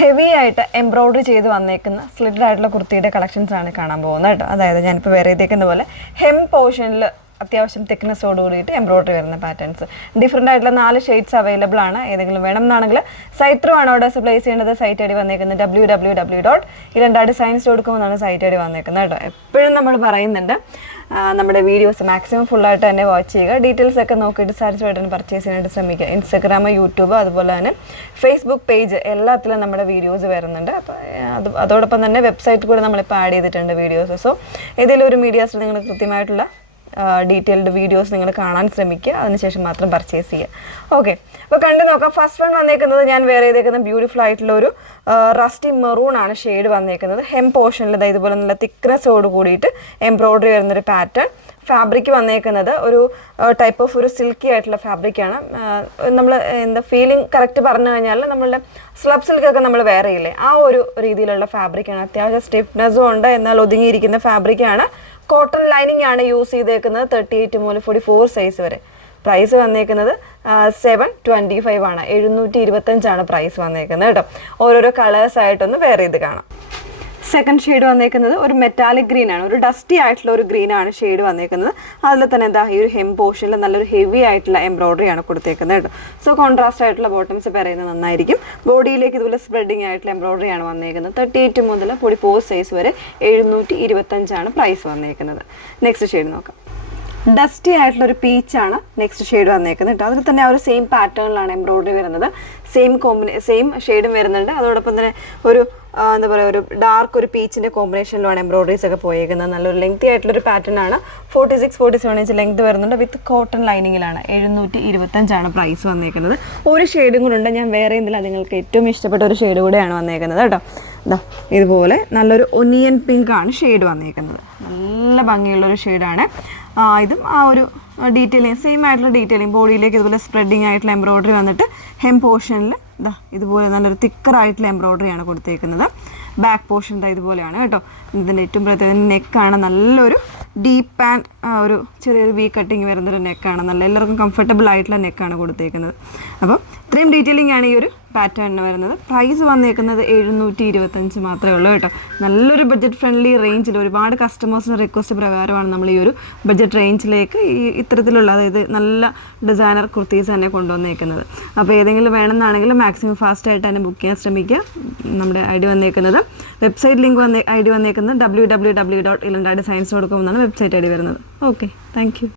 Heavy ആയിട്ട് embroidery ചെയ്ത് വന്നേക്കുന്ന സ്ലിറ്റഡ് ആയിട്ടുള്ള കുർത്തിയുടെ കളക്ഷൻസ് ആണ് കാണാൻ പോകുന്നത് കേട്ടോ. അതായത് ഞാനിപ്പോൾ വേറെ ചെയ്തേക്കുന്ന പോലെ ഹെം പോർഷനിൽ അത്യാവശ്യം തിക്നെസ്സോട് കൂടിയിട്ട് എംബ്രോയിഡറി വരുന്ന പാറ്റേൺസ് ഡിഫറെൻ്റ് ആയിട്ടുള്ള 4 ഷെയ്ഡ്സ് അവൈലബിൾ ആണ്. ഏതെങ്കിലും വേണം എന്നാണെങ്കിൽ സൈറ്റ് ത്രൂ ആണ് ഓർഡേഴ്സ് പ്ലേസ് ചെയ്യേണ്ടത്. സൈറ്റ് ഐ ഡി വന്നേക്കുന്നത് www.ilandadesigns.com എന്നാണ് സൈറ്റ് ഐ ഡി വന്നേക്കുന്നത് കേട്ടോ. എപ്പോഴും നമ്മൾ പറയുന്നുണ്ട് നമ്മുടെ വീഡിയോസ് മാക്സിമം ഫുള്ളായിട്ട് തന്നെ വാച്ച് ചെയ്യുക. ഡീറ്റെയിൽസ് ഒക്കെ നോക്കിയിട്ട് സാറ്റിസ്ഫൈഡ് പർച്ചേസ് ചെയ്യാനായിട്ട് ശ്രമിക്കുക. ഇൻസ്റ്റഗ്രാം, യൂട്യൂബ്, അതുപോലെ തന്നെ ഫേസ്ബുക്ക് പേജ് എല്ലാത്തിലും നമ്മുടെ വീഡിയോസ് വരുന്നുണ്ട്. അപ്പോൾ അതോടൊപ്പം തന്നെ വെബ്സൈറ്റ് കൂടെ നമ്മളിപ്പോൾ ആഡ് ചെയ്തിട്ടുണ്ട് വീഡിയോസ്. സോ ഏതെങ്കിലും ഒരു മീഡിയാസിൽ നിങ്ങൾ കൃത്യമായിട്ടുള്ള ഡീറ്റെയിൽഡ് വീഡിയോസ് നിങ്ങൾ കാണാൻ ശ്രമിക്കുക. അതിനുശേഷം മാത്രം പർച്ചേസ് ചെയ്യുക. ഓക്കെ, അപ്പോൾ കണ്ടു നോക്കാം. ഫസ്റ്റ് വൺ വന്നേക്കുന്നത് ഞാൻ വേറെ ചെയ്തേക്കുന്നത് ബ്യൂട്ടിഫുൾ ആയിട്ടുള്ള ഒരു റസ്റ്റി മെറൂൺ ആണ് ഷെയ്ഡ് വന്നേക്കുന്നത്. ഹെം പോർഷനിൽ ഇതുപോലെ നല്ല തിക്നെസ്സോട് കൂടിയിട്ട് എംബ്രോയിഡറി വരുന്നൊരു പാറ്റേൺ. ഫാബ്രിക് വന്നേക്കുന്നത് ഒരു ടൈപ്പ് ഓഫ് ഒരു സിൽക്കി ആയിട്ടുള്ള ഫാബ്രിക്കാണ്. നമ്മൾ എന്താ ഫീലിംഗ് കറക്റ്റ് പറഞ്ഞു കഴിഞ്ഞാൽ നമ്മളുടെ സ്ലബ് സിൽക്കൊക്കെ നമ്മൾ വേറെ ഇല്ലേ, ആ ഒരു രീതിയിലുള്ള ഫാബ്രിക്കാണ്. അത്യാവശ്യം സ്റ്റിഫ്നെസ്സും ഉണ്ട്, എന്നാൽ ഒതുങ്ങിയിരിക്കുന്ന ഫാബ്രിക്കാണ്. കോട്ടൺ ലൈനിങ് ആണ് യൂസ് ചെയ്തേക്കുന്നത്. 38 മുതൽ 44 സൈസ് വരെ. പ്രൈസ് വന്നേക്കുന്നത് 725 ആണ്. 725 പ്രൈസ് വന്നേക്കുന്നത് കേട്ടോ. ഓരോരോ കളേഴ്സ് ആയിട്ടൊന്ന് വേറെ ചെയ്ത് കാണാം. സെക്കൻഡ് ഷെയ്ഡ് വന്നേക്കുന്നത് ഒരു മെറ്റാലിക് ഗ്രീൻ ആണ്. ഒരു ഡസ്റ്റി ആയിട്ടുള്ള ഒരു ഗ്രീൻ ആണ് ഷെയ്ഡ് വന്നേക്കുന്നത്. അതിൽ തന്നെ എന്താ ഈ ഒരു ഹെം പോർഷനിൽ നല്ലൊരു ഹെവി ആയിട്ടുള്ള എംബ്രോയിഡറി ആണ് കൊടുത്തേക്കുന്നത് കേട്ടോ. സോ കോൺട്രാസ്റ്റ് ആയിട്ടുള്ള ബോട്ടംസ് പറയുന്നത് നന്നായിരിക്കും. ബോഡിയിലേക്ക് ഇതുപോലെ സ്പ്രെഡിങ് ആയിട്ടുള്ള എംബ്രോയിഡറി ആണ് വന്നേക്കുന്നത്. 38 മുതൽ 44 സൈസ് വരെ 725 പ്രൈസ് വന്നേക്കുന്നത്. നെക്സ്റ്റ് ഷെയ്ഡ് നോക്കാം. ഡസ്റ്റി ആയിട്ടുള്ള ഒരു പീച്ചാണ് നെക്സ്റ്റ് ഷെയ്ഡ് വന്നേക്കുന്നത് കേട്ടോ. അതിൽ തന്നെ ആ ഒരു സെയിം പാറ്റേണിലാണ് എംബ്രോയിഡറി വരുന്നത്. സെയിം ഷെയ്ഡും വരുന്നുണ്ട്. അതോടൊപ്പം തന്നെ ഒരു എന്താ പറയുക, ഒരു ഡാർക്ക് ഒരു പീച്ചിൻ്റെ കോമ്പിനേഷനിലാണ് എംബ്രോയിഡറീസ് ഒക്കെ പോയേക്കുന്നത്. നല്ലൊരു ലെങ്തി ആയിട്ടുള്ളൊരു പാറ്റേൺ ആണ്. 46-47 ഇഞ്ച് ലെങ്ത് വരുന്നുണ്ട്. വിത്ത് കോട്ടൺ ലൈനിങ്ങിലാണ്. 725 പ്രൈസ് വന്നേക്കുന്നത്. ഒരു ഷെയ്ഡും കൂടെ ഉണ്ട്, ഞാൻ വേറെ എന്തെങ്കിലും നിങ്ങൾക്ക് ഏറ്റവും ഇഷ്ടപ്പെട്ട ഒരു ഷെയ്ഡ് കൂടെയാണ് വന്നേക്കുന്നത് കേട്ടോ. ഇതാ ഇതുപോലെ നല്ലൊരു ഒനിയൻ പിങ്ക് ആണ് ഷെയ്ഡ് വന്നേക്കുന്നത്. നല്ല ഭംഗിയുള്ളൊരു ഷെയ്ഡാണ്. ഇതും ആ ഒരു ഡീറ്റെയിലിങ് സെയിം ആയിട്ടുള്ള ഡീറ്റെയിലിങ്. ബോഡിയിലേക്ക് ഇതുപോലെ സ്പ്രെഡിങ് ആയിട്ടുള്ള എംബ്രോയിഡറി വന്നിട്ട് ഹെം പോർഷനിൽ ഇതാ ഇതുപോലെ നല്ലൊരു തിക്കറായിട്ടുള്ള എംബ്രോയിഡറി ആണ് കൊടുത്തേക്കുന്നത്. ബാക്ക് പോർഷൻ ഇതാ ഇതുപോലെയാണ് കേട്ടോ. ഇതിൻ്റെ ഏറ്റവും പ്രത്യേകത നെക്കാണ്. നല്ലൊരു ഡീപ്പ് ആൻഡ് ഒരു ചെറിയൊരു വി കട്ടിങ് വരുന്നൊരു നെക്കാണ്. നല്ല എല്ലാവർക്കും കംഫർട്ടബിൾ ആയിട്ടുള്ള നെക്കാണ് കൊടുത്തേക്കുന്നത്. അപ്പോൾ ഇത്രയും ഡീറ്റെയിലിംഗ് ആണ് ഈ ഒരു പാറ്റേണിന് വരുന്നത്. പ്രൈസ് വന്നേക്കുന്നത് 725 മാത്രമേ ഉള്ളൂ കേട്ടോ. നല്ലൊരു ബഡ്ജറ്റ് ഫ്രണ്ട്ലി റേഞ്ചിൽ ഒരുപാട് കസ്റ്റമേഴ്സിന് റിക്വസ്റ്റ് പ്രകാരമാണ് നമ്മൾ ഈ ഒരു ബഡ്ജറ്റ് റേഞ്ചിലേക്ക് ഈ ഇത്തരത്തിലുള്ള അതായത് നല്ല ഡിസൈനർ കുർത്തീസ് തന്നെ കൊണ്ടുവന്നേക്കുന്നത്. അപ്പോൾ ഏതെങ്കിലും വേണമെന്നാണെങ്കിൽ മാക്സിമം ഫാസ്റ്റായിട്ട് തന്നെ ബുക്ക് ചെയ്യാൻ ശ്രമിക്കുക. നമ്മുടെ ഐ ഡി വന്നേക്കുന്നത് വെബ്സൈറ്റ് ലിങ്ക് ഐ ഡി വന്നേക്കുന്നത് www.ilandadesigns.com എന്നാണ് വെബ്സൈറ്റ് ഐ ഡി വരുന്നത്. Okay, thank you.